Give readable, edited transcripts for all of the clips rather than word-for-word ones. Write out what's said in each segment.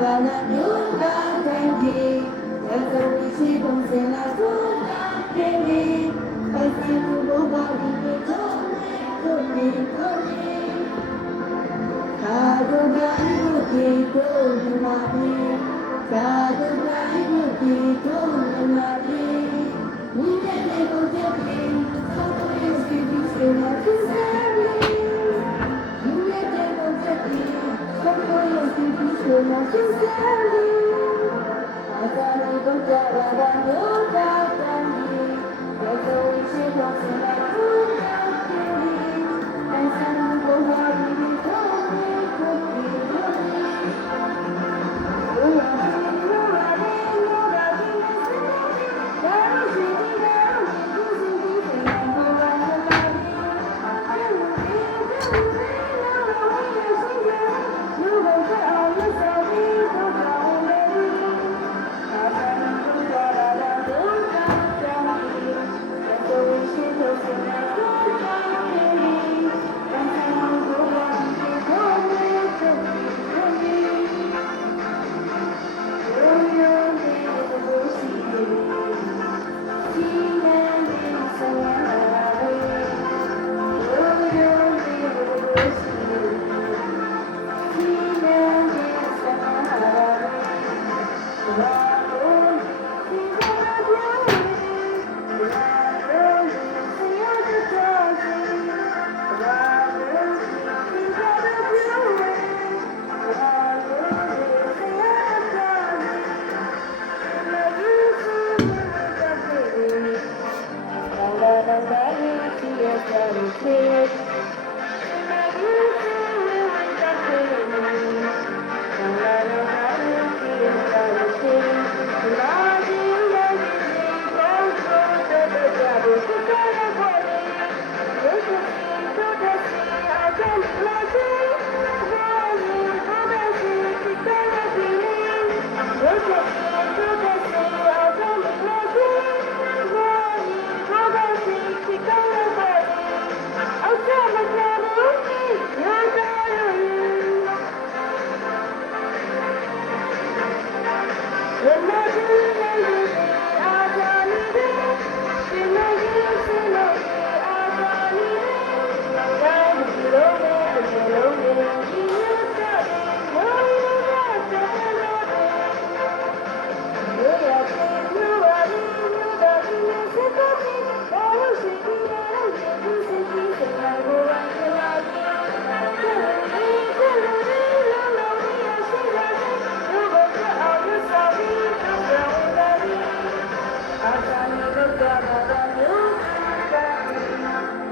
bana yoga tangi yaso ishi konsela yoga tangi kasi boga ni toni karuga ibuki to nami karuga ibuki to nami nine ne bojapi sabo yoshi bisena kusari nine ne bojapi sabo yoshi bisena kusari asani bojara yoga tangi yaso ishi konsela yoga tangi asani boga ni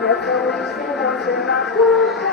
Yes, I wish you